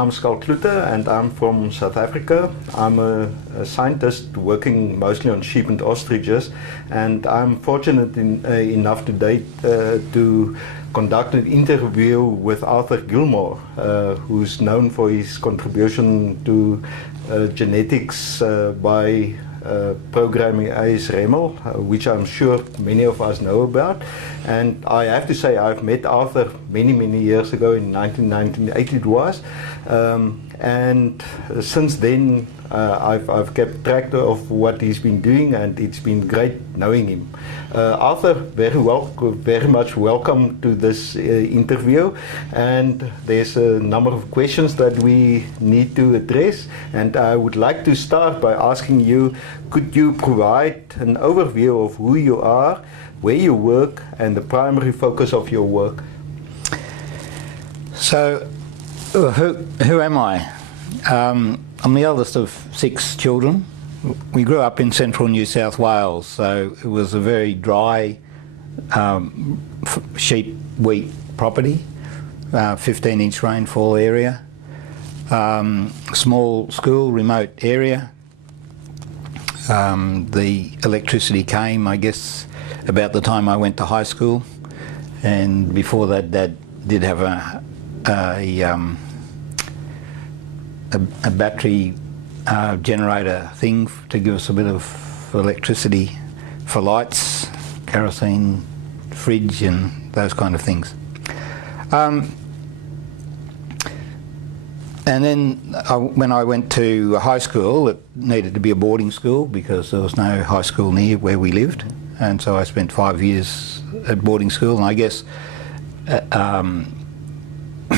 I'm Schalk and I'm from South Africa. I'm a scientist working mostly on sheep and ostriches, and I'm fortunate enough today to conduct an interview with Arthur Gilmour, who's known for his contribution to genetics by programming ASRemel, which I'm sure many of us know about. And I have to say, I've met Arthur many years ago, in 1998 it was, and since then I've kept track of what he's been doing, and it's been great knowing him. Arthur, very much welcome to this interview, and there's a number of questions that we need to address, and I would like to start by asking you, could you provide an overview of who you are, where you work, and the primary focus of your work? So, who am I? I'm the eldest of 6 children. We grew up in central New South Wales, so it was a very dry sheep, wheat property, 15-inch rainfall area, small school, remote area. The electricity came, I guess, about the time I went to high school, and before that Dad did have a battery generator thing to give us a bit of electricity for lights, kerosene, fridge and those kind of things. And then when I went to high school, it needed to be a boarding school because there was no high school near where we lived, and so I spent 5 years at boarding school. And I guess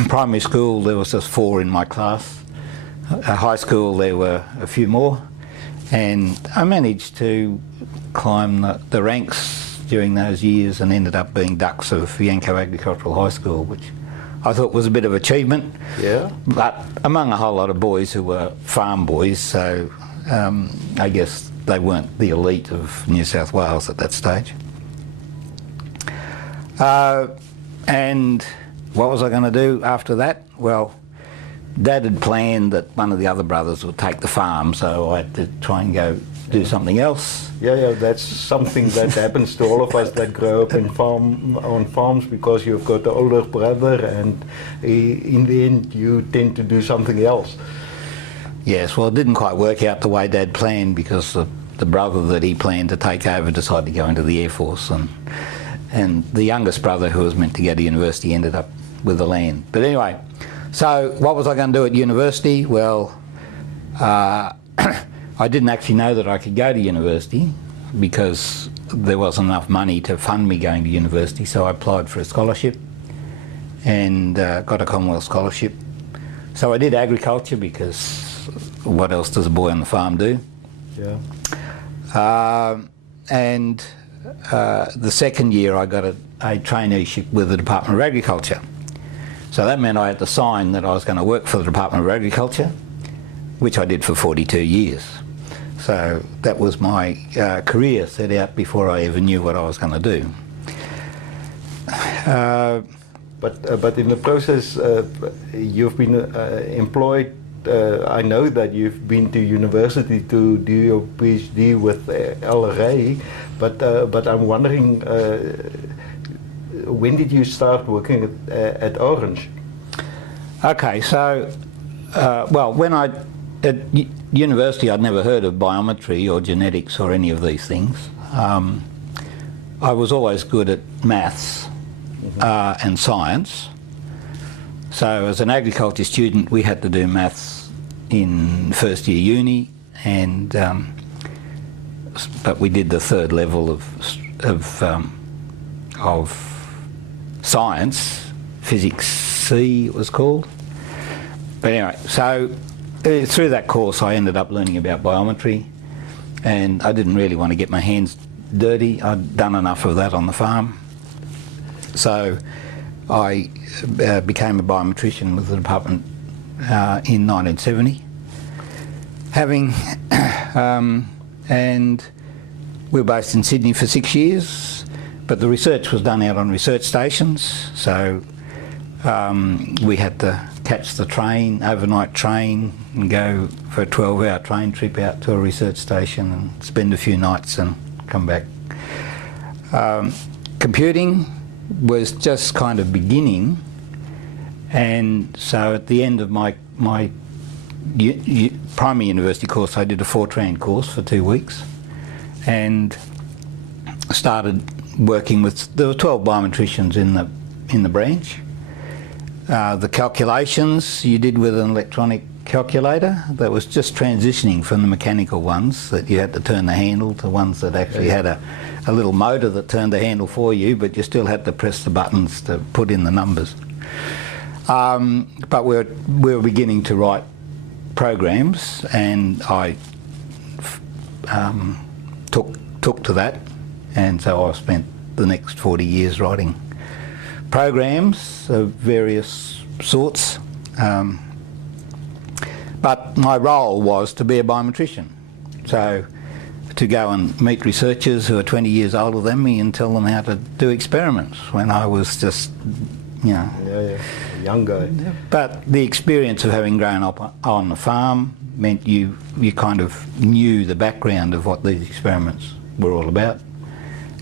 primary school there was just 4 in my class. At high school there were a few more, and I managed to climb the ranks during those years and ended up being dux of Yanco Agricultural High School, which I thought was a bit of achievement. Yeah. But among a whole lot of boys who were farm boys, so I guess they weren't the elite of New South Wales at that stage. And what was I going to do after that? Well, Dad had planned that one of the other brothers would take the farm, so I had to try and go do something else. Yeah, that's something that happens to all of us that grow up on farms, because you've got an older brother, and in the end you tend to do something else. Yes, well, it didn't quite work out the way Dad planned, because the brother that he planned to take over decided to go into the Air Force, and the youngest brother, who was meant to go to university, ended up with the land. But anyway, so what was I going to do at university? Well, I didn't actually know that I could go to university because there wasn't enough money to fund me going to university, so I applied for a scholarship and got a Commonwealth scholarship. So I did agriculture, because what else does a boy on the farm do? Yeah. And the second year I got a traineeship with the Department of Agriculture. So that meant I had to sign that I was going to work for the Department of Agriculture, which I did for 42 years. So that was my career set out before I ever knew what I was going to do. But in the process, you've been employed. I know that you've been to university to do your PhD with LRA, but I'm wondering, when did you start working at Orange? Okay, so well, when at university I'd never heard of biometry or genetics or any of these things. I was always good at maths and science. So as an agriculture student we had to do maths in first year uni, and but we did the 3rd level of science, physics C it was called. But anyway, so through that course I ended up learning about biometry, and I didn't really want to get my hands dirty. I'd done enough of that on the farm. So I became a biometrician with the department in 1970. And we were based in Sydney for 6 years, but the research was done out on research stations, so we had to catch the train, overnight train, and go for a 12-hour train trip out to a research station and spend a few nights and come back. Computing was just kind of beginning, and so at the end of my primary university course, I did a Fortran course for 2 weeks and started working with, there were 12 biometricians in the branch. The calculations you did with an electronic calculator that was just transitioning from the mechanical ones that you had to turn the handle to ones that actually had a little motor that turned the handle for you, but you still had to press the buttons to put in the numbers. But we were beginning to write programs, and I took to that, and so I spent the next 40 years writing programs of various sorts. But my role was to be a biometrician, so to go and meet researchers who are 20 years older than me and tell them how to do experiments when I was just, you know. Yeah, young guy. But the experience of having grown up on the farm meant you kind of knew the background of what these experiments were all about,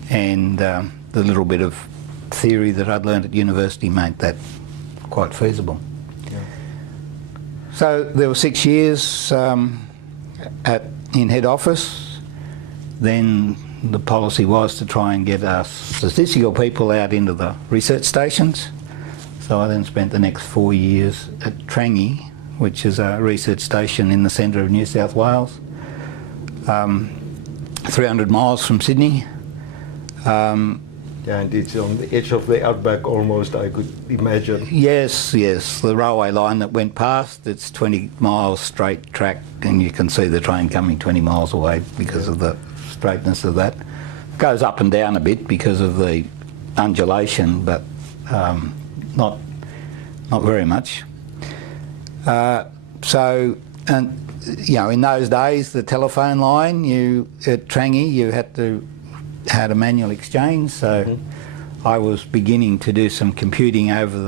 and the little bit of theory that I'd learned at university made that quite feasible. Yeah. So there were 6 years in head office. Then the policy was to try and get our statistical people out into the research stations. So I then spent the next 4 years at Trangie, which is a research station in the centre of New South Wales, 300 miles from Sydney. Yeah, and it's on the edge of the outback almost, I could imagine. Yes, the railway line that went past, it's 20 miles straight track, and you can see the train coming 20 miles away because of the straightness of that. Goes up and down a bit because of the undulation, but not very much. So, and you know, in those days, the telephone line, at Trangie, you had a manual exchange, so I was beginning to do some computing over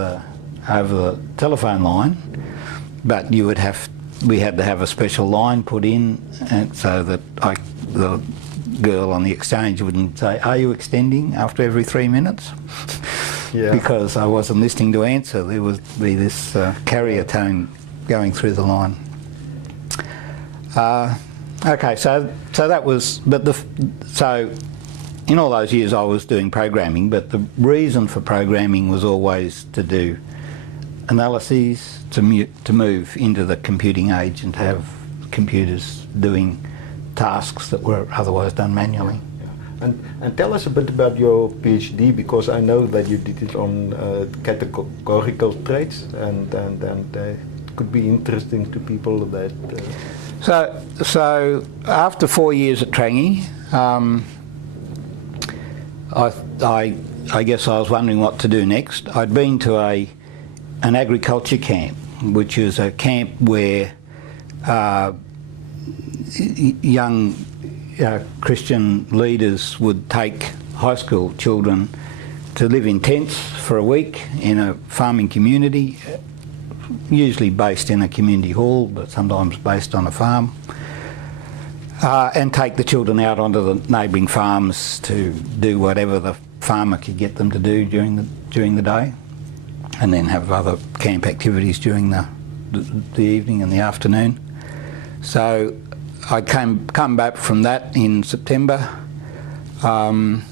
the telephone line, but we had to have a special line put in, and so that the girl on the exchange wouldn't say, "Are you extending?" after every 3 minutes. Yeah. Because I wasn't listening to answer. There would be this carrier tone going through the line. Okay, so that was, so in all those years I was doing programming, but the reason for programming was always to do analyses, to move into the computing age and to have computers doing tasks that were otherwise done manually. And tell us a bit about your PhD, because I know that you did it on categorical traits, and it could be interesting to people that... So after 4 years at Trangie, I guess I was wondering what to do next. I'd been to an agriculture camp, which is a camp where young Christian leaders would take high school children to live in tents for a week in a farming community, usually based in a community hall, but sometimes based on a farm, and take the children out onto the neighbouring farms to do whatever the farmer could get them to do during the day, and then have other camp activities during the evening and the afternoon. So I come back from that in September, and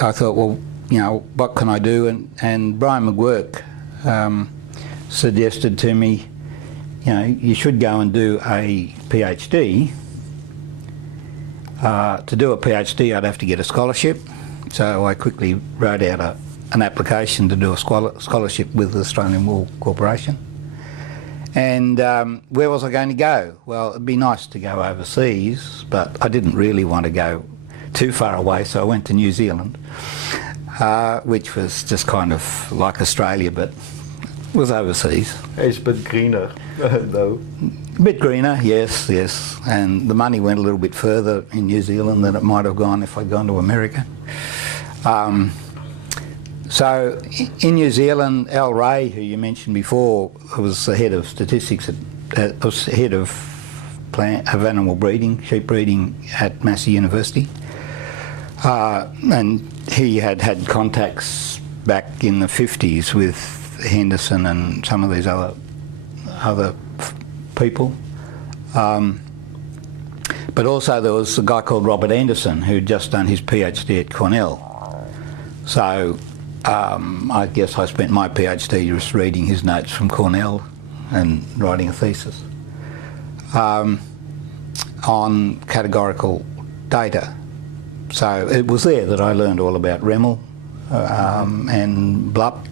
I thought, well, you know, what can I do? And Brian McGuirk suggested to me, you know, you should go and do a PhD. To do a PhD, I'd have to get a scholarship, so I quickly wrote out an application to do a scholarship with the Australian Wool Corporation. And where was I going to go? Well, it'd be nice to go overseas, but I didn't really want to go too far away, so I went to New Zealand, which was just kind of like Australia, but was overseas. It's a bit greener, though. A bit greener, yes, and the money went a little bit further in New Zealand than it might have gone if I'd gone to America. So in New Zealand, Al Ray, who you mentioned before, was the head of statistics, was head of animal breeding, sheep breeding at Massey University. And he had had contacts back in the 50s with Henderson and some of these other people. But also there was a guy called Robert Anderson who'd just done his PhD at Cornell. So I guess I spent my PhD just reading his notes from Cornell and writing a thesis on categorical data. So it was there that I learned all about REML and BLUP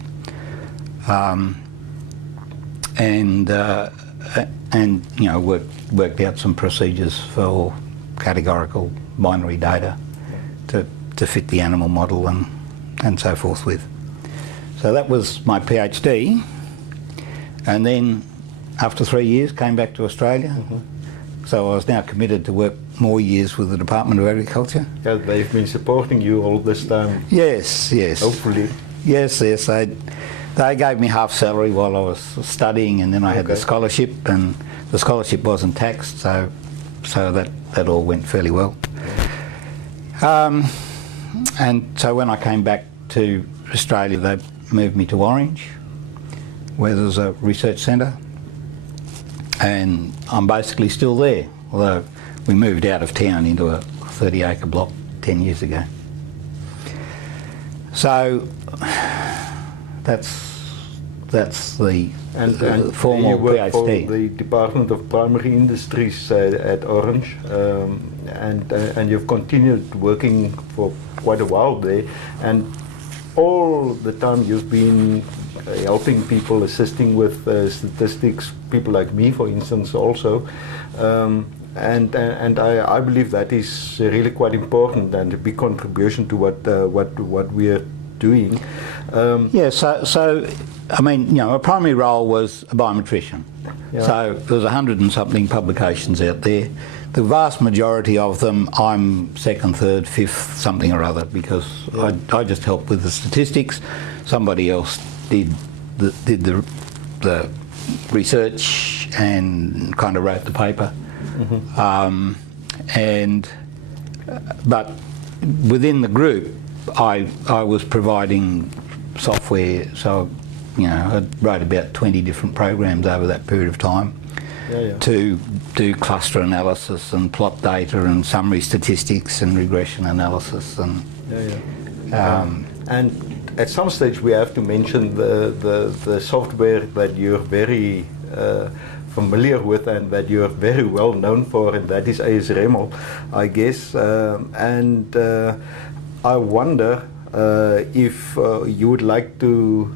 and you know worked out some procedures for categorical binary data to fit the animal model and so forth with. So that was my PhD, and then after 3 years came back to Australia. So I was now committed to work more years with the Department of Agriculture. Yeah, they've been supporting you all this time. Yes, yes. Hopefully. Yes. They gave me half salary while I was studying, and then I had the scholarship, and the scholarship wasn't taxed, so that all went fairly well. And so when I came back to Australia, they moved me to Orange, where there's a research centre, and I'm basically still there, although we moved out of town into a 30-acre block 10 years ago. So that's the formal you work PhD. for the Department of Primary Industries at Orange, and you've continued working for quite a while there, and all the time you've been helping people, assisting with statistics, people like me, for instance, also. And I believe that is really quite important and a big contribution to what we are doing. So I mean, you know, a primary role was a biometrician. Yeah. So there's 100 and something publications out there. The vast majority of them, I'm second, third, fifth, something or other, because I just helped with the statistics. Somebody else did the research and kind of wrote the paper. But within the group, I was providing software, so you know, I wrote about 20 different programs over that period of time to do cluster analysis and plot data and summary statistics and regression analysis and and at some stage we have to mention the software that you're very familiar with and that you're very well known for, and that is ASREML, I guess. I wonder if you would like to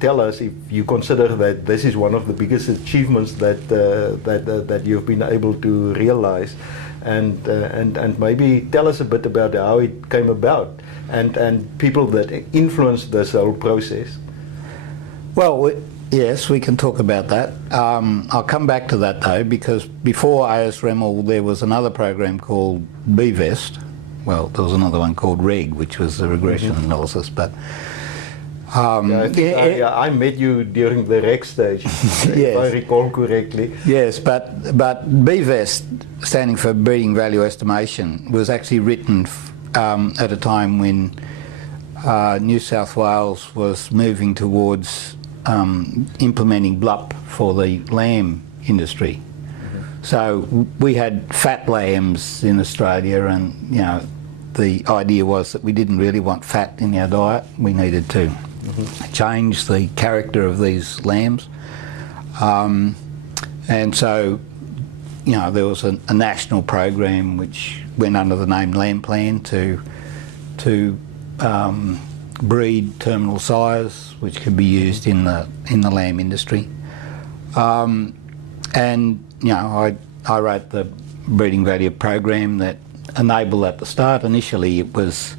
tell us if you consider that this is one of the biggest achievements that you've been able to realize, and maybe tell us a bit about how it came about and people that influenced this whole process. Well, yes, we can talk about that. I'll come back to that though, because before ASREML there was another program called BVEST. Well, there was another one called REG, which was the regression analysis, but I met you during the REG stage, if I recall correctly. Yes, but BVEST, standing for Breeding Value Estimation, was actually written at a time when New South Wales was moving towards implementing BLUP for the lamb industry. So we had fat lambs in Australia, and you know, the idea was that we didn't really want fat in our diet. We needed to change the character of these lambs, and so you know, there was a national program which went under the name Lamb Plan to breed terminal sires, which could be used in the lamb industry, and you know, I wrote the breeding value program that enabled at the start. Initially it was,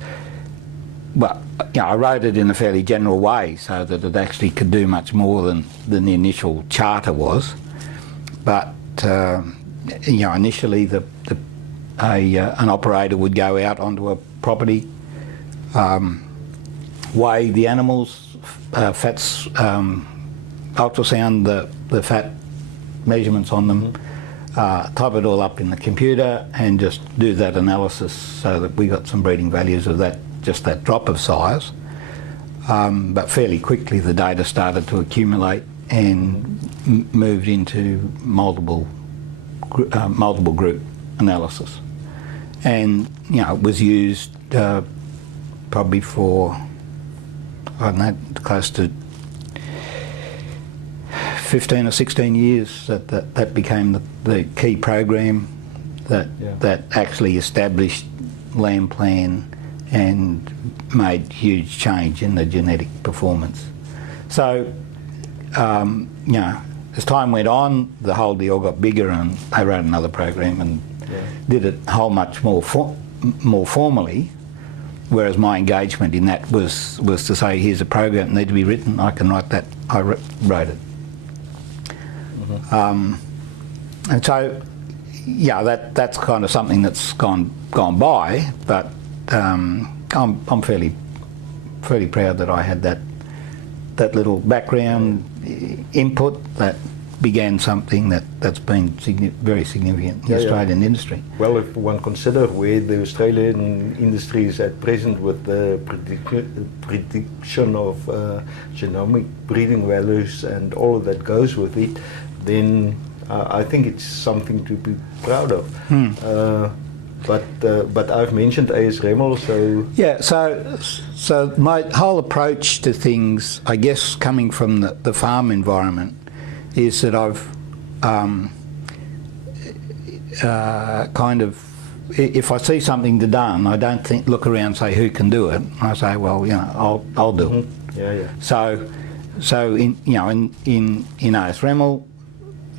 well, you know, I wrote it in a fairly general way so that it actually could do much more than the initial charter was. But you know, initially an operator would go out onto a property, weigh the animals, fats, ultrasound the fat measurements on them, type it all up in the computer and just do that analysis so that we got some breeding values of that, just that drop of size. But fairly quickly the data started to accumulate and moved into multiple group analysis. And, you know, it was used probably for, I don't know, close to 15 or 16 years that became the key program that actually established land plan and made huge change in the genetic performance. So, you know, as time went on, the whole deal got bigger and they wrote another program and did it whole much more formally, whereas my engagement in that was to say, here's a program that needs to be written, I can write that, I wrote it. And so, yeah, that's kind of something that's gone by, but I'm fairly proud that I had that little background input that began something that's been very significant in the Australian industry. Well, if one considers where the Australian industry is at present with the prediction of genomic breeding values and all of that goes with it, then I think it's something to be proud of. But I've mentioned AS Remmel, so... Yeah, so my whole approach to things, I guess coming from the farm environment, is that I've kind of, if I see something to done, I don't look around and say who can do it. I say, well, you know, I'll do it. Yeah. So in AS Remmel,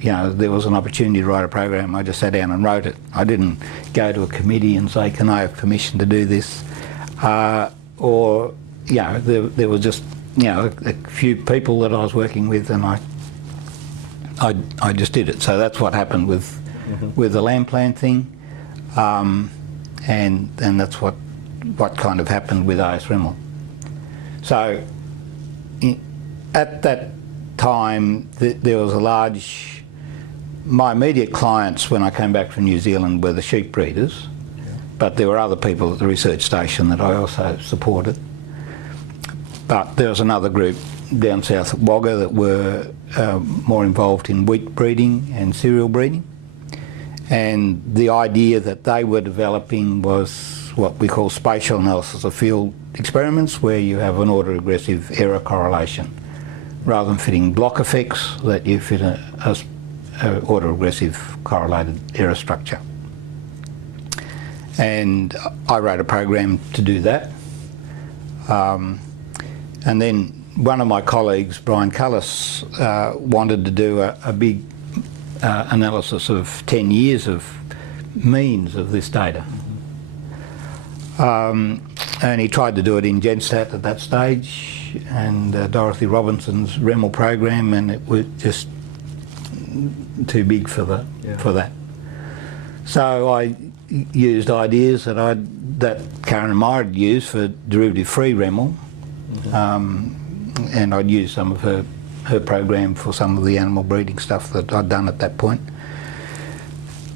you know, there was an opportunity to write a program. I just sat down and wrote it. I didn't go to a committee and say, can I have permission to do this? Or, you know, there was just, you know, a few people that I was working with, and I just did it. So that's what happened with the land plan thing, and that's what kind of happened with AS Remmel. So at that time, there was a large. My immediate clients when I came back from New Zealand were the sheep breeders, but there were other people at the research station that I also supported. But there was another group down south at Wagga that were more involved in wheat breeding and cereal breeding. And the idea that they were developing was what we call spatial analysis of field experiments, where you have an autoregressive error correlation. Rather than fitting block effects, that you fit a autoregressive correlated error structure. And I wrote a program to do that. And then one of my colleagues, Brian Cullis, wanted to do a big analysis of 10 years of means of this data. And he tried to do it in GenStat at that stage, and Dorothy Robinson's Remmel program, and it was just too big for that. So I used ideas that Karen and I had used for derivative-free Remmel, and I'd used some of her program for some of the animal breeding stuff that I'd done at that point.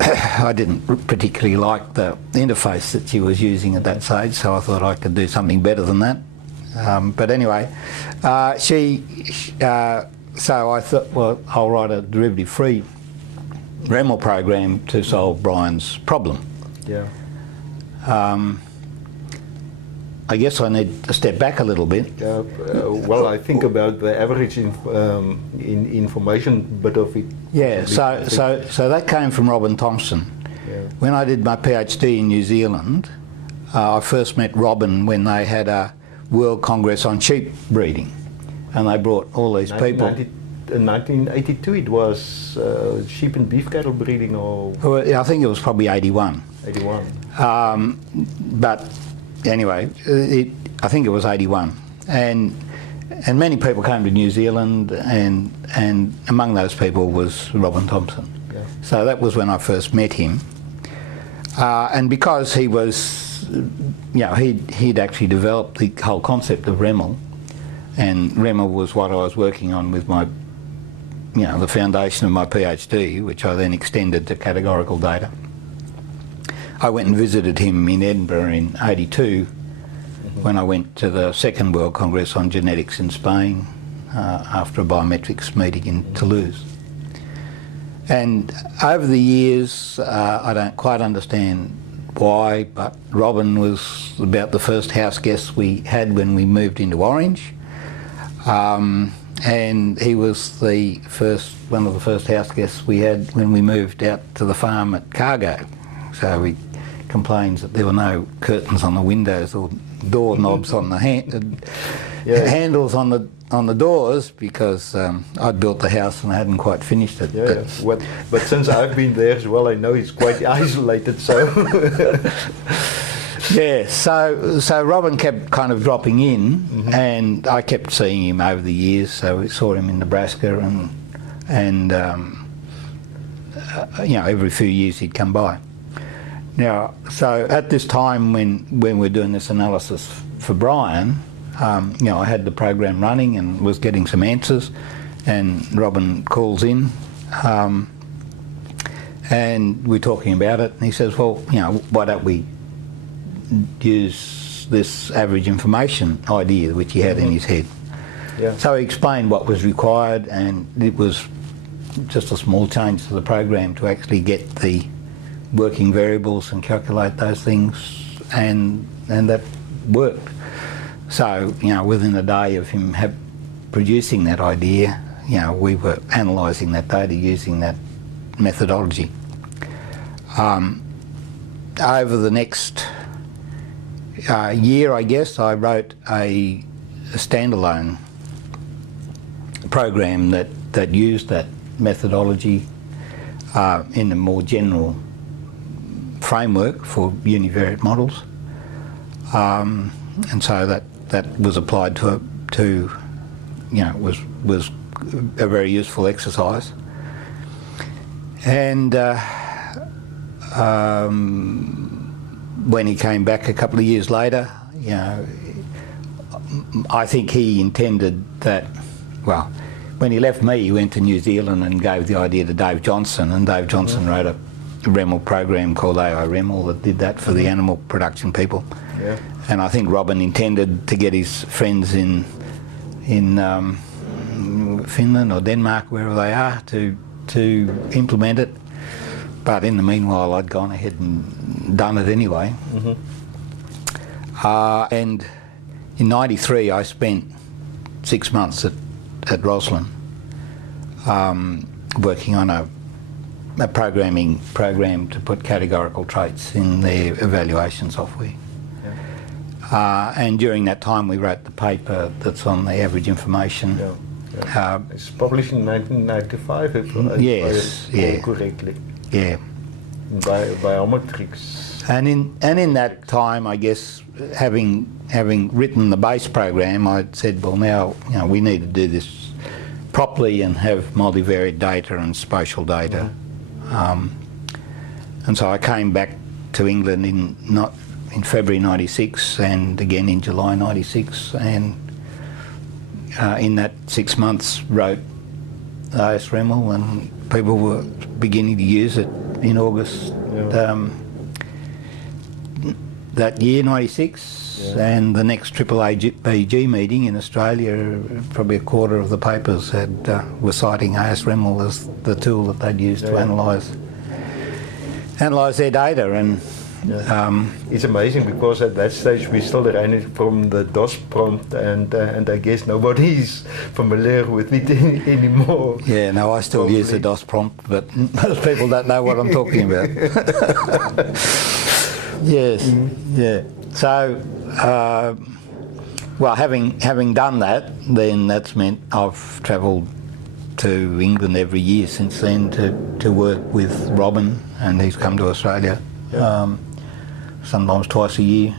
I didn't particularly like the interface that she was using at that stage, so I thought I could do something better than that. But anyway, so I thought, well, I'll write a derivative-free Remmel program to solve Brian's problem. Yeah. I guess I need to step back a little bit. Well, I think about the average information bit of it. Yeah, so that came from Robin Thompson. Yeah. When I did my PhD in New Zealand, I first met Robin when they had a World Congress on sheep breeding, and they brought all these people. In 1982 it was sheep and beef cattle breeding, or... Well, I think it was probably 81. 81. But anyway, I think it was 81. And many people came to New Zealand, and among those people was Robin Thompson. Yeah. So that was when I first met him. And because he was was, he'd actually developed the whole concept of REML, and REML was what I was working on with my, the foundation of my PhD, which I then extended to categorical data. I went and visited him in Edinburgh in '82 when I went to the Second World Congress on Genetics in Spain after a biometrics meeting in Toulouse. And over the years, I don't quite understand why, but Robin was about the first house guest we had when we moved into Orange. And he was one of the first house guests we had when we moved out to the farm at Cargo. So he complains that there were no curtains on the windows or door knobs on the handles on the doors, because I'd built the house and I hadn't quite finished it. But since I've been there as well, I know he's quite isolated. So yeah, so Robin kept kind of dropping in, and I kept seeing him over the years. So we saw him in Nebraska, and every few years he'd come by. Now, so at this time when we're doing this analysis for Brian, I had the program running and was getting some answers, and Robin calls in, and we're talking about it, and he says, well, why don't we use this average information idea which he had in his head. Yeah. So he explained what was required, and it was just a small change to the program to actually get the working variables and calculate those things, and that worked. So, within a day of him producing that idea, we were analysing that data using that methodology. Over the next year, I guess, I wrote a standalone program that used that methodology in a more general framework for univariate models, and so that was applied to was a very useful exercise. And when he came back a couple of years later, I think he intended that, well, when he left me, he went to New Zealand and gave the idea to Dave Johnson, and Dave Johnson wrote a REML program called AI REML that did that for the animal production people. Yeah. And I think Robin intended to get his friends in Finland or Denmark, wherever they are, to implement it. But in the meanwhile, I'd gone ahead and done it anyway. And in '93, I spent 6 months at Roslin working on a programming program to put categorical traits in their evaluation software. And during that time, we wrote the paper that's on the average information. It's published in 1995, if I recall correctly. Yeah. By Biometrics. And in that time, I guess, having written the base program, I said, well, now we need to do this properly and have multivariate data and spatial data. And so I came back to England in February '96 and again in July '96, and in that 6 months wrote ASREML, and people were beginning to use it in August that year, '96, and the next AAABG meeting in Australia, probably a quarter of the papers were citing ASREML as the tool that they'd use to analyse their data. And it's amazing, because at that stage we still ran it from the DOS prompt, and I guess nobody's familiar with it anymore. Yeah, no, I still use the DOS prompt, but most people don't know what I'm talking about. Yes, yeah. So, well, having done that, then that's meant I've travelled to England every year since then to work with Robin, and he's come to Australia. Sometimes twice a year,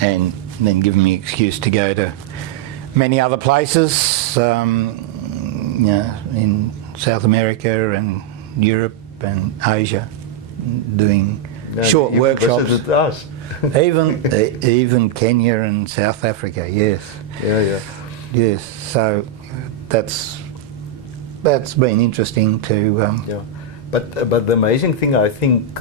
and then given me an excuse to go to many other places, in South America and Europe and Asia, doing short you workshops. visited us. even Kenya and South Africa, yes. Yeah. Yes, so that's been interesting to... Yeah. But the amazing thing, I think,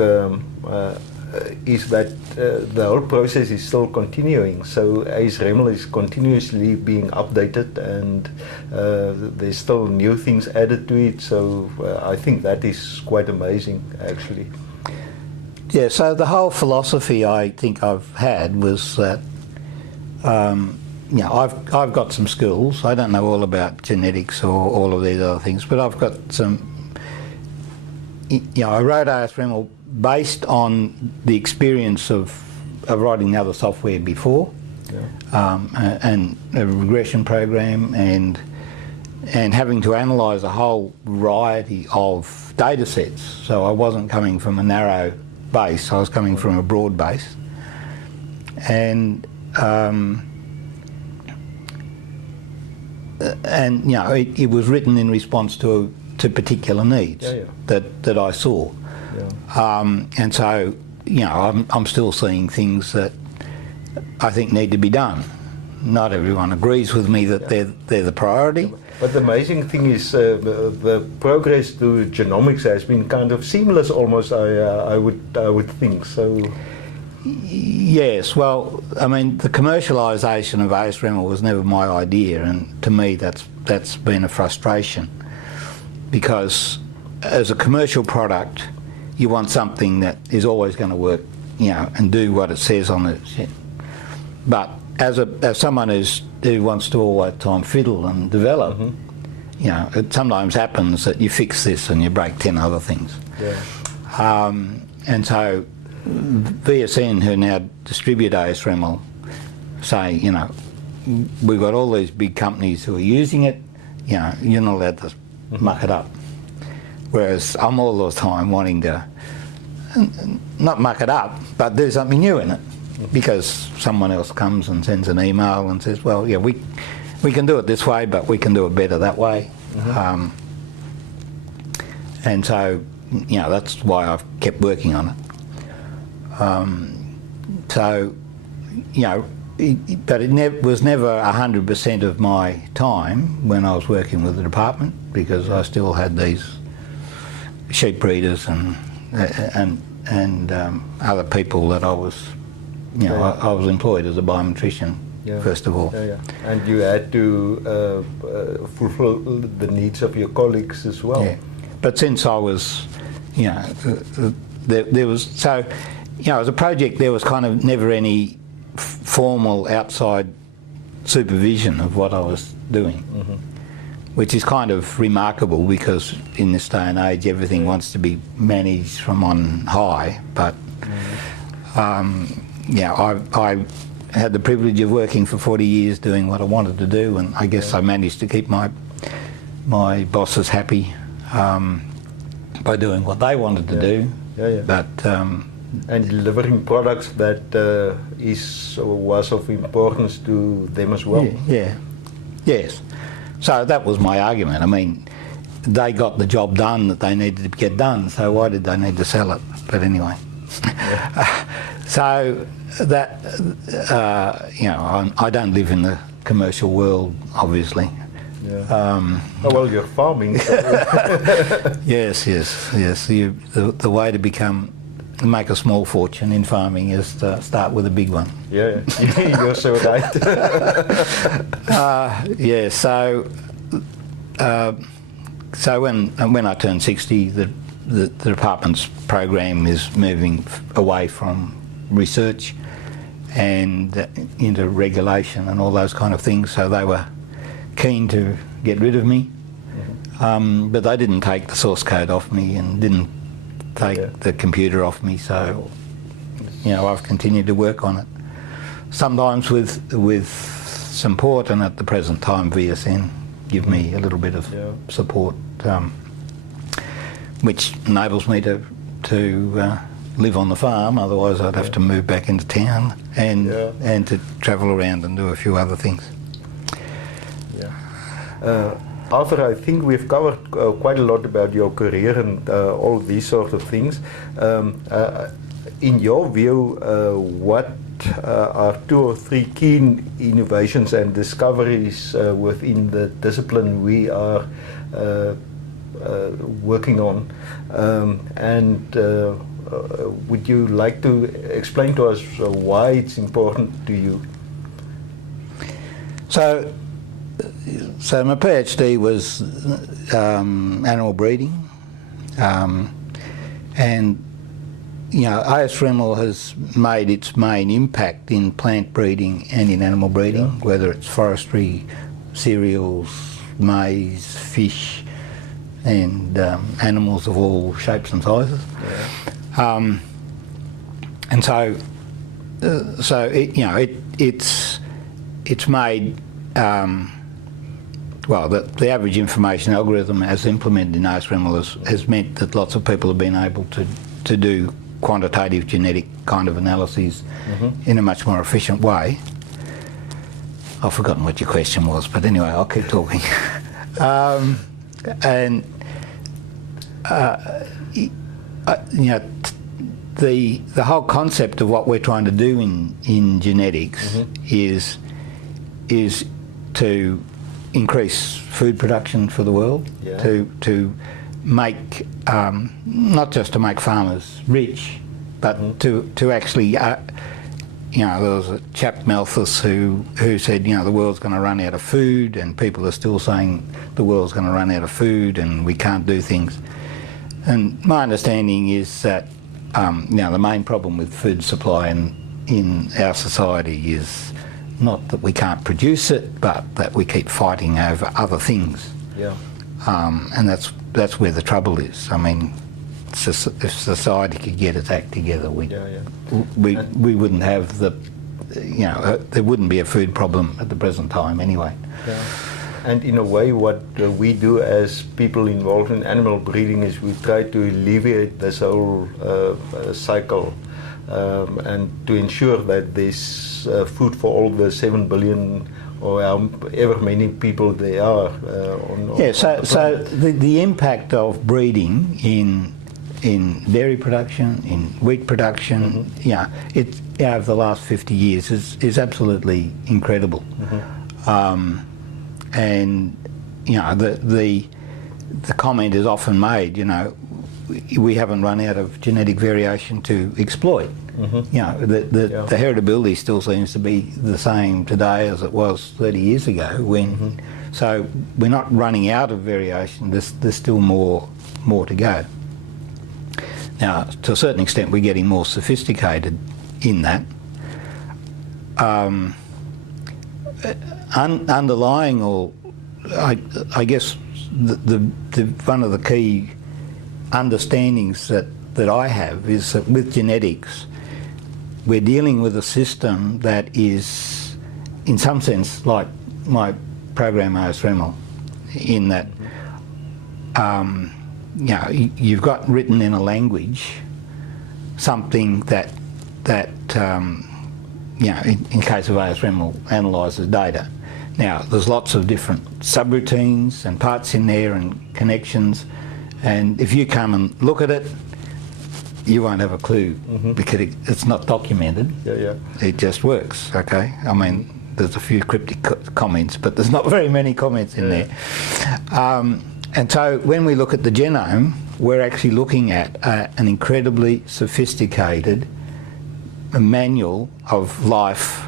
is that the whole process is still continuing. So AS Remel is continuously being updated, and there's still new things added to it. So I think that is quite amazing, actually. Yeah, so the whole philosophy I think I've had was that, I've got some skills. I don't know all about genetics or all of these other things, but I've got some... I wrote AS Remel based on the experience of writing the other software before, and a regression program, and having to analyse a whole variety of data sets. So I wasn't coming from a narrow base, I was coming from a broad base. And it was written in response to particular needs that I saw. And so, I'm still seeing things that I think need to be done. Not everyone agrees with me that they're the priority. But the amazing thing is the progress to genomics has been kind of seamless almost, I would think. So. Yes, well, I mean, the commercialisation of AS Remel was never my idea, and to me that's been a frustration, because as a commercial product, you want something that is always going to work, and do what it says on it. But as someone who wants to all the time fiddle and develop, it sometimes happens that you fix this and you break 10 other things. And so VSN, who now distribute AS Remel, say, we've got all these big companies who are using it, you're not allowed to muck it up. Whereas I'm all the time wanting to not muck it up, but do something new in it, because someone else comes and sends an email and says, well, we can do it this way, but we can do it better that way. And so, that's why I've kept working on it. But it was never 100% of my time when I was working with the department, because I still had these sheep breeders and other people that I was, I was employed as a biometrician first of all. And you had to fulfill the needs of your colleagues as well. But since I was, there was, so, as a project there was kind of never any formal outside supervision of what I was doing. Which is kind of remarkable, because in this day and age everything wants to be managed from on high. But I had the privilege of working for 40 years doing what I wanted to do, and I guess I managed to keep my bosses happy by doing what they wanted to do. But and delivering products that was of importance to them as well. Yes. So that was my argument. I mean, they got the job done that they needed to get done, so why did they need to sell it? But anyway. So that, I don't live in the commercial world, obviously. Well, you're farming. So. Yes. The way to make a small fortune in farming is to start with a big one. You're so right. So when I turned 60, the department's program is moving away from research and into regulation and all those kind of things. So they were keen to get rid of me, but they didn't take the source code off me and didn't take the computer off me. So I've continued to work on it, sometimes with support, and at the present time VSN give me a little bit of support, which enables me to live on the farm. Otherwise I'd have to move back into town and to travel around and do a few other things. Arthur, I think we've covered quite a lot about your career and all of these sort of things. in your view, what are 2 or 3 key innovations and discoveries within the discipline we are working on? Would you like to explain to us why it's important to you? So my PhD was animal breeding, and A.S. Remmel has made its main impact in plant breeding and in animal breeding, whether it's forestry, cereals, maize, fish, and animals of all shapes and sizes. And so it's made the average information algorithm as implemented in A.S. Remmel has meant that lots of people have been able to do quantitative genetic kind of analyses in a much more efficient way. I've forgotten what your question was, but anyway, I'll keep talking. The whole concept of what we're trying to do in genetics is to increase food production for the world, to make not just to make farmers rich, but to actually there was a chap Malthus who said the world's going to run out of food, and people are still saying the world's going to run out of food and we can't do things. And my understanding is that the main problem with food supply in our society is not that we can't produce it, but that we keep fighting over other things. And that's where the trouble is. I mean, if society could get its act together, we wouldn't have there wouldn't be a food problem at the present time anyway. And in a way, what we do as people involved in animal breeding is we try to alleviate this whole cycle and to ensure that there's food for all the 7 billion or however many people there are. So the impact of breeding in dairy production, in wheat production, it over the last 50 years is absolutely incredible. And the comment is often made, we haven't run out of genetic variation to exploit. The heritability still seems to be the same today as it was 30 years ago. So we're not running out of variation. There's still more to go. Now, to a certain extent, we're getting more sophisticated in that. Underlying all, I guess the one of the key understandings that I have is that with genetics, we're dealing with a system that is, in some sense, like my program A.S. Remmel, in that you've got written in a language something that in case of A.S. Remmel, analyses data. Now, there's lots of different subroutines and parts in there and connections, and if you come and look at it, you won't have a clue because it's not documented. It just works, okay? I mean, there's a few cryptic comments, but there's not very many comments in there. And so when we look at the genome, we're actually looking at an incredibly sophisticated manual of life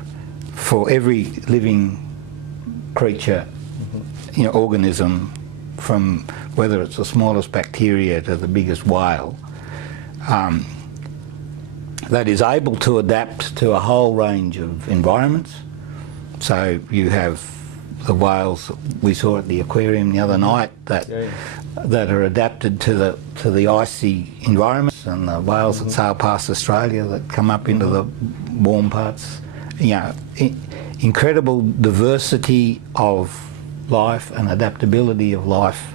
for every living creature, organism, from whether it's the smallest bacteria to the biggest whale, that is able to adapt to a whole range of environments. So you have the whales we saw at the aquarium the other night that are adapted to the icy environments, and the whales that sail past Australia that come up into the warm parts. Incredible diversity of life and adaptability of life.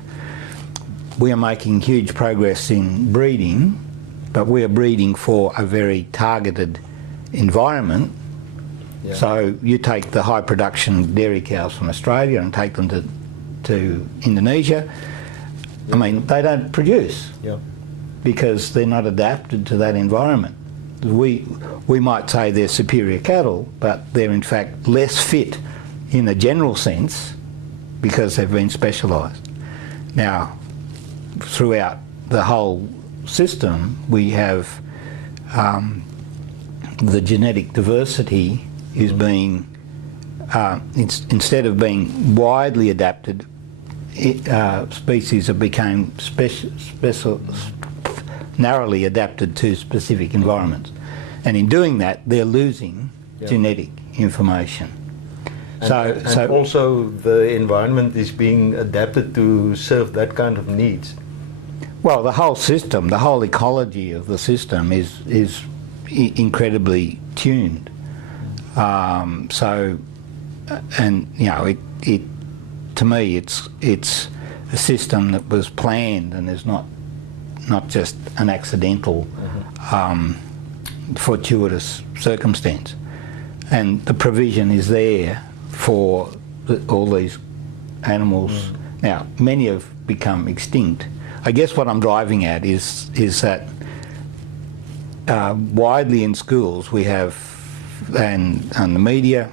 We are making huge progress in breeding, but we are breeding for a very targeted environment. So you take the high production dairy cows from Australia and take them to Indonesia. I mean, they don't produce because they're not adapted to that environment. We might say they're superior cattle, but they're in fact less fit in a general sense because they've been specialised. Now, throughout the whole system, we have the genetic diversity is being, instead of being widely adapted, species have become narrowly adapted to specific environments. And in doing that, they're losing genetic information. And also the environment is being adapted to serve that kind of needs. Well, the whole system, the whole ecology of the system is incredibly tuned. And you know, it to me, it's a system that was planned and is not just an accidental, fortuitous circumstance. And the provision is there for all these animals. Now, many have become extinct. I guess what I'm driving at is that widely in schools we have, and the media,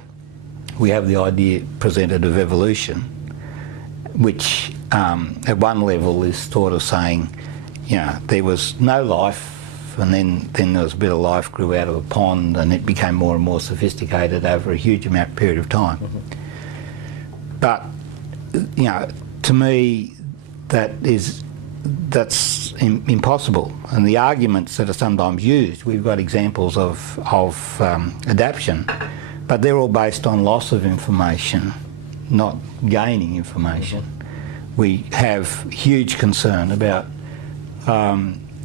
we have the idea presented of evolution, which at one level is sort of saying, you know, there was no life, and then there was a bit of life grew out of a pond, and it became more and more sophisticated over a huge period of time. But you know, to me, that's impossible. And the arguments that are sometimes used, we've got examples of adaptation, but they're all based on loss of information, not gaining information. We have huge concern about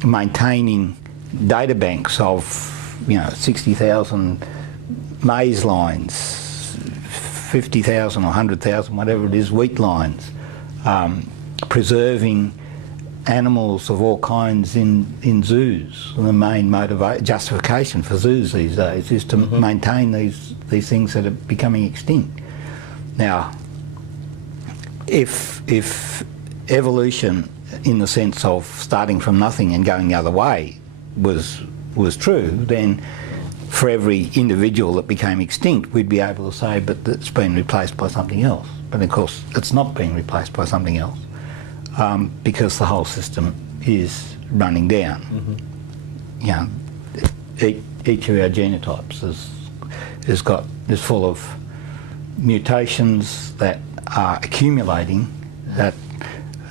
maintaining data banks of, you know, 60,000 maize lines, 50,000 or 100,000, whatever it is, wheat lines, preserving animals of all kinds in zoos. The main justification for zoos these days is to maintain these things that are becoming extinct. Now, if evolution, in the sense of starting from nothing and going the other way, was true, then for every individual that became extinct, we'd be able to say, but it's been replaced by something else. But of course, it's not being replaced by something else, because the whole system is running down. You know, each of our genotypes is full of mutations that are accumulating at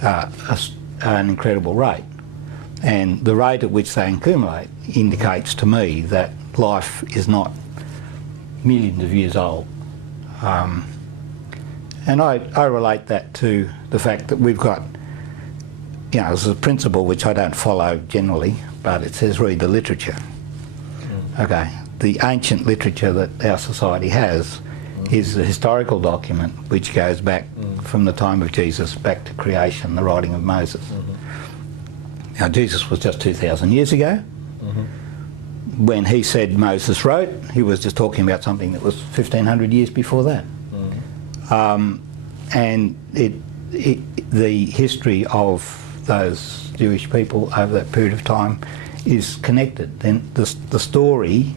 an incredible rate. And the rate at which they accumulate indicates to me that life is not millions of years old. And I relate that to the fact that we've got, you know, there's a principle which I don't follow generally, but it says read the literature. Okay, the ancient literature that our society has is a historical document which goes back from the time of Jesus back to creation, the writing of Moses. Now, Jesus was just 2,000 years ago. When he said Moses wrote, he was just talking about something that was 1,500 years before that. And the history of those Jewish people over that period of time is connected. Then the story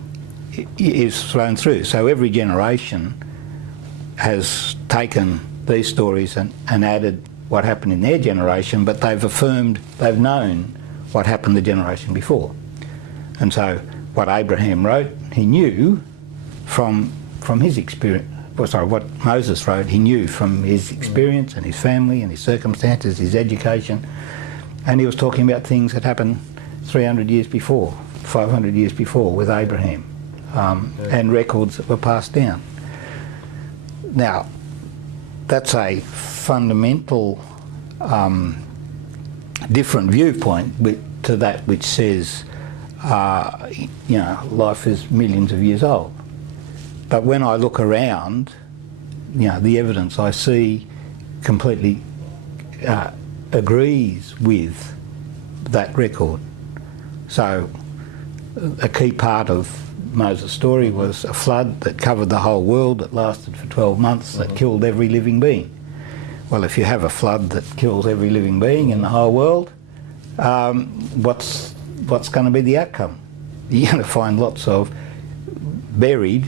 is thrown through. So every generation has taken these stories and added what happened in their generation, but they've known what happened the generation before. And so what Abraham wrote, he knew from his experience. What Moses wrote, he knew from his experience and his family and his circumstances, his education, and he was talking about things that happened 300 years before, 500 years before with Abraham, and records that were passed down. Now, that's a fundamental different viewpoint to that which says, you know, life is millions of years old. But when I look around, you know, the evidence I see completely agrees with that record. So a key part of Moses' story was a flood that covered the whole world, that lasted for 12 months, that killed every living being. Well, if you have a flood that kills every living being in the whole world, what's going to be the outcome? you're going to find lots of buried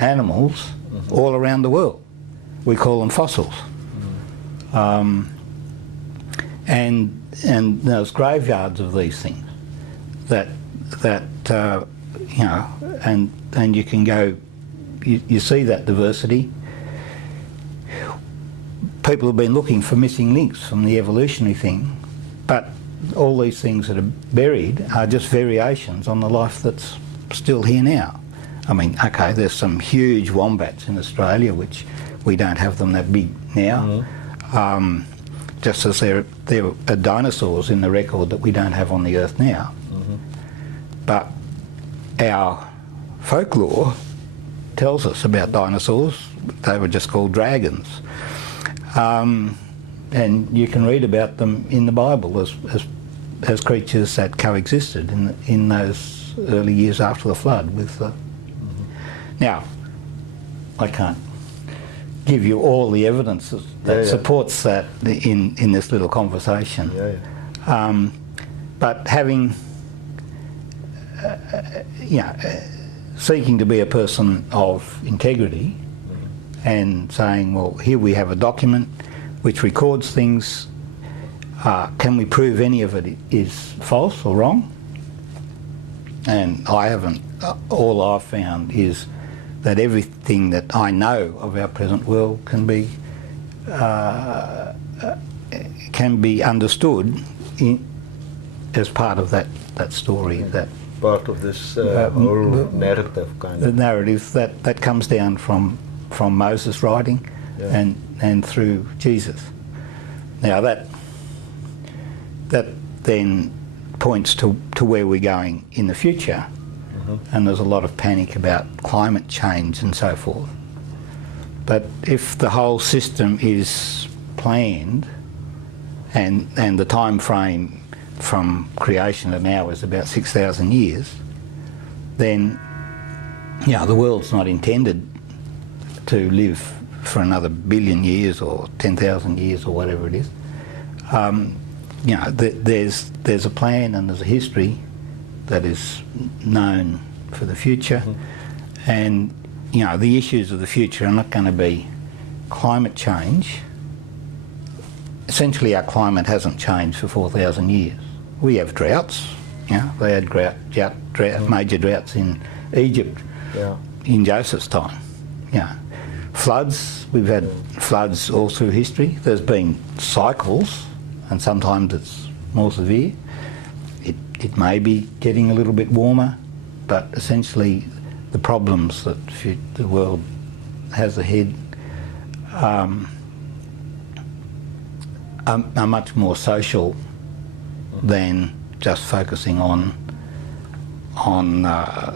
animals all around the world. We call them fossils. And there's graveyards of these things that you know, and you can go, you see that diversity. People have been looking for missing links from the evolutionary thing, but all these things that are buried are just variations on the life that's still here now. I mean, okay, there's some huge wombats in Australia, which we don't have them that big now. Just as there are dinosaurs in the record that we don't have on the earth now. But our folklore tells us about dinosaurs. They were just called dragons. And you can read about them in the Bible as creatures that coexisted in those early years after the flood. Now, I can't give you all the evidence that supports that in this little conversation. But having, seeking to be a person of integrity and saying, well, here we have a document which records things. Can we prove any of it is false or wrong? And I haven't. All I've found is that everything that I know of our present world can be understood as part of that story. That part of this whole narrative, kind of. The narrative that comes down from Moses' writing and through Jesus. Now that then points to where we're going in the future. And there's a lot of panic about climate change and so forth. But if the whole system is planned and the time frame from creation to now is about 6,000 years, then the world's not intended to live for another billion years or 10,000 years or whatever it is. There's a plan and there's a history that is known for the future, and the issues of the future are not going to be climate change. Essentially, our climate hasn't changed for 4,000 years. We have droughts. They had major droughts in Egypt in Joseph's time. Floods. We've had floods all through history. There's been cycles, and sometimes it's more severe. It may be getting a little bit warmer, but essentially the problems that the world has ahead are much more social than just focusing on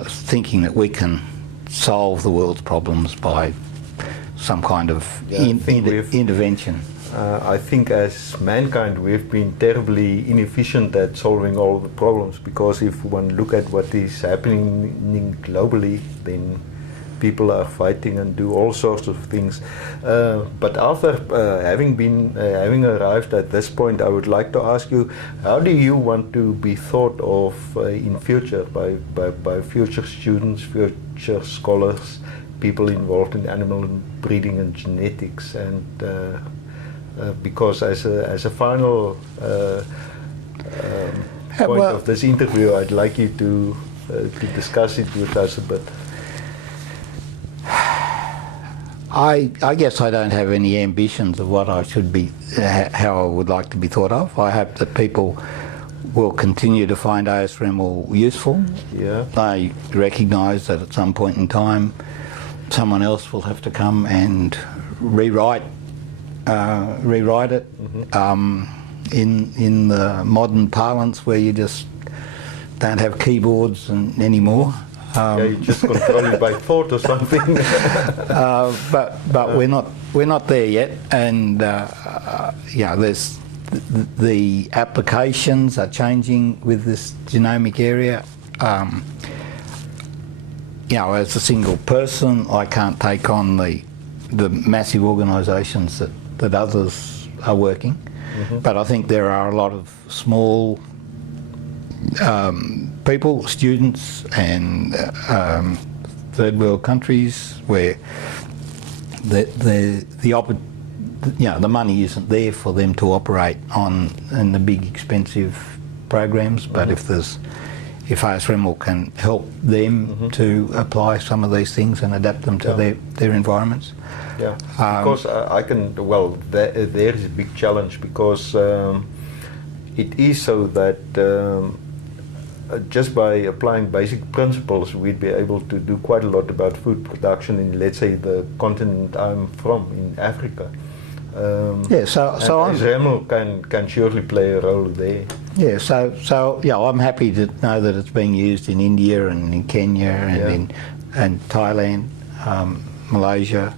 thinking that we can solve the world's problems by some kind of intervention. I think as mankind we've been terribly inefficient at solving all the problems, because if one look at what is happening globally, then people are fighting and do all sorts of things. But after having arrived at this point, I would like to ask you, how do you want to be thought of in future by future students, future scholars, people involved in animal breeding and genetics, and because as a final point of this interview, I'd like you to discuss it with us a bit. I guess I don't have any ambitions of what I should be, how I would like to be thought of. I hope that people will continue to find ASREML useful. They recognise that at some point in time someone else will have to come and rewrite it in the modern parlance where you just don't have keyboards anymore. You just control it by thought or something. But we're not there yet, and there's the applications are changing with this genomic area. As a single person, I can't take on the massive organisations that others are working, but I think there are a lot of small people, students, and third world countries where the money isn't there for them to operate on in the big expensive programs. But if ASREML can help them to apply some of these things and adapt them to their environments. Yeah, because I can, well, there is a big challenge because it is so that just by applying basic principles we'd be able to do quite a lot about food production in, let's say, the continent I'm from, in Africa. So ASREML can surely play a role there. Yeah, so yeah, I'm happy to know that it's being used in India and in Kenya and in Thailand, Malaysia,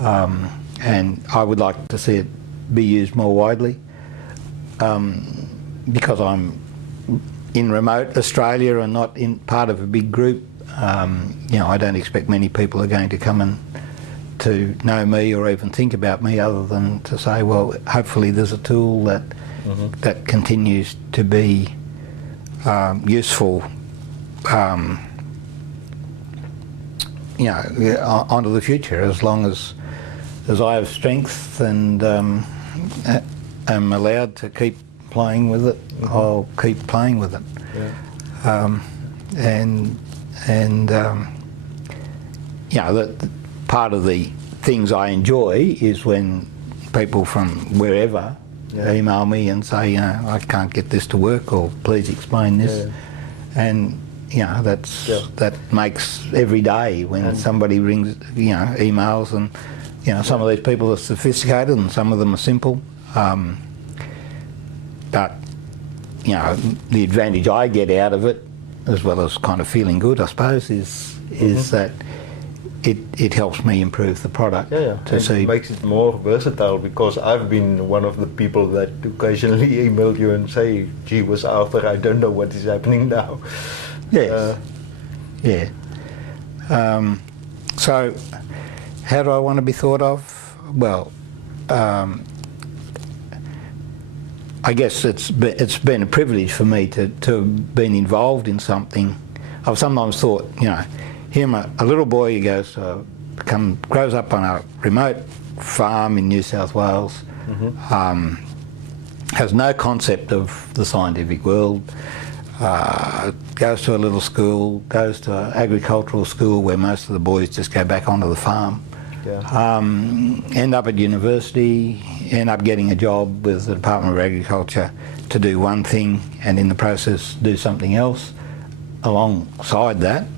and I would like to see it be used more widely. Because I'm in remote Australia and not in part of a big group, I don't expect many people are going to come and to know me or even think about me other than to say, well, hopefully there's a tool that that continues to be useful, onto the future, as long as I have strength and am allowed to keep playing with it. I'll keep playing with it. That part of the things I enjoy is when people from wherever email me and say, I can't get this to work, or please explain this. And that makes every day when somebody rings, emails, and some of these people are sophisticated and some of them are simple. But the advantage I get out of it, as well as kind of feeling good, I suppose, is that it helps me improve the product. It makes it more versatile, because I've been one of the people that occasionally email you and say, gee whiz Arthur, I don't know what is happening now. Yes. So how do I want to be thought of? Well, I guess it's been a privilege for me to have been involved in something. I've sometimes thought, him, a little boy who grows up on a remote farm in New South Wales, has no concept of the scientific world, goes to a little school, goes to an agricultural school where most of the boys just go back onto the farm, end up at university, end up getting a job with the Department of Agriculture to do one thing, and in the process do something else alongside that,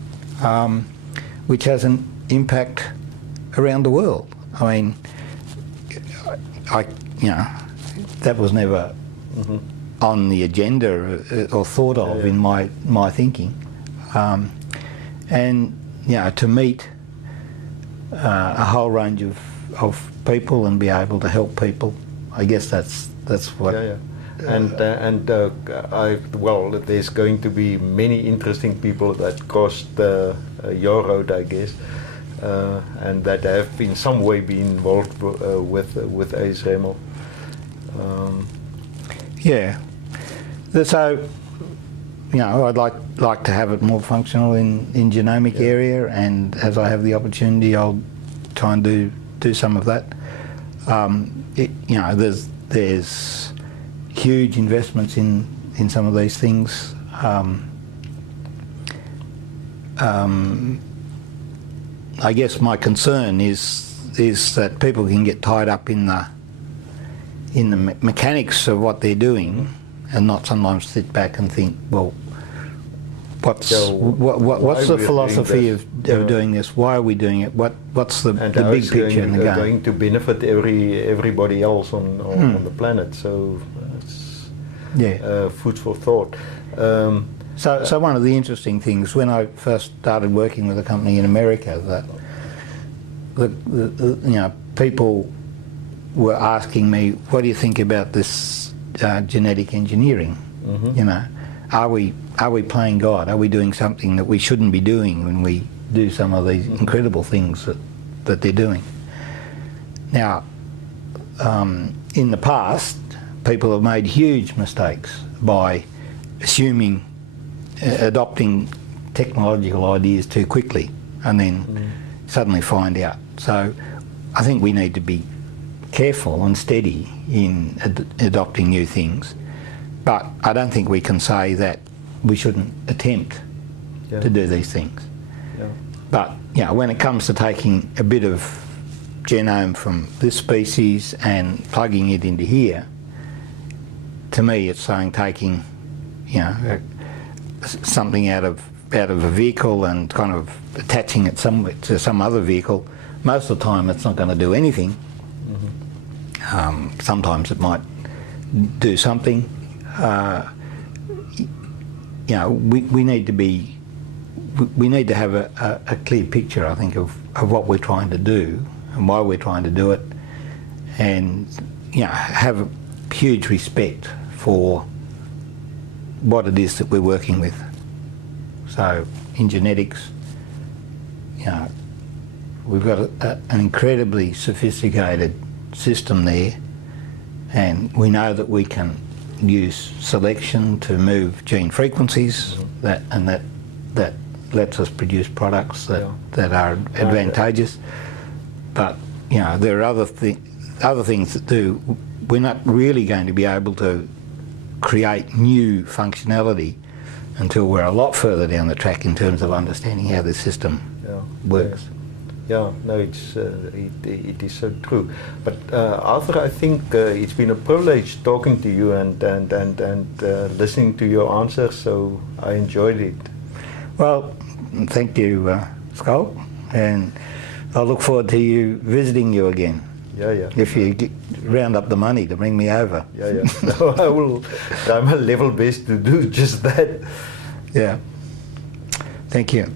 which has an impact around the world. I mean, that was never on the agenda or thought of in my thinking, and to meet a whole range of people and be able to help people, I guess that's what. There's going to be many interesting people that crossed your road, I guess, and that have in some way been involved with ASREML. So, I'd like to have it more functional in genomic area, and as I have the opportunity, I'll try and do some of that. There's huge investments in some of these things. I guess my concern is that people can get tied up in the mechanics of what they're doing, and not sometimes sit back and think, well, what's the philosophy of doing this? Why are we doing it? What's the big picture in the game? Going to benefit everybody else on the planet. So it's food for thought. So one of the interesting things when I first started working with a company in America, that people were asking me, what do you think about this genetic engineering? Are we playing God? Are we doing something that we shouldn't be doing when we do some of these incredible things that they're doing? Now, in the past, people have made huge mistakes by assuming adopting technological ideas too quickly and then suddenly find out. So I think we need to be careful and steady in adopting new things, but I don't think we can say that we shouldn't attempt to do these things. Yeah. But when it comes to taking a bit of genome from this species and plugging it into here, to me it's saying taking something out of a vehicle and kind of attaching it somewhere to some other vehicle. Most of the time it's not going to do anything. Sometimes it might do something. We need to have a clear picture, I think, of what we're trying to do and why we're trying to do it, and have a huge respect for what it is that we're working with. So in genetics, we've got an incredibly sophisticated system there, and we know that we can use selection to move gene frequencies, that lets us produce products that are advantageous. But there are other things that do. We're not really going to be able to create new functionality until we're a lot further down the track in terms of understanding how the system works. Yeah, no, it is so true. But Arthur, I think it's been a privilege talking to you and listening to your answers. So I enjoyed it. Well, thank you, Schalk, and I look forward to you visiting you again. Yeah. If you round up the money to bring me over. Yeah. No, I will try my level best to do just that. Yeah. Thank you.